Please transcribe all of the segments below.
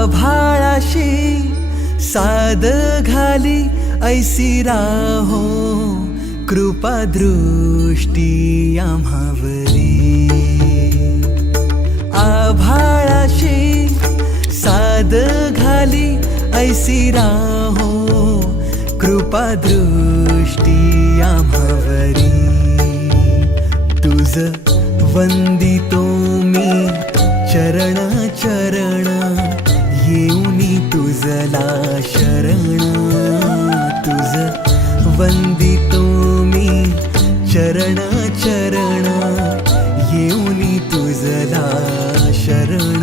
आभाळाशी साद घाली ऐसी राहो कृपा दृष्टी आम्हावरी। आभाळाशी साद घाली ऐसी राहो कृपा दृष्टी आम्हावरी। तुझ वंदितो मी चरण चरण येऊनी तुझला शरण तुझ वंदितो मी चरण चरण येऊनी तुझला शरण.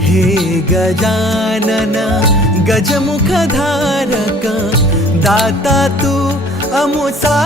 हे गजानन गजमुख धारक दाता तू अमुसा.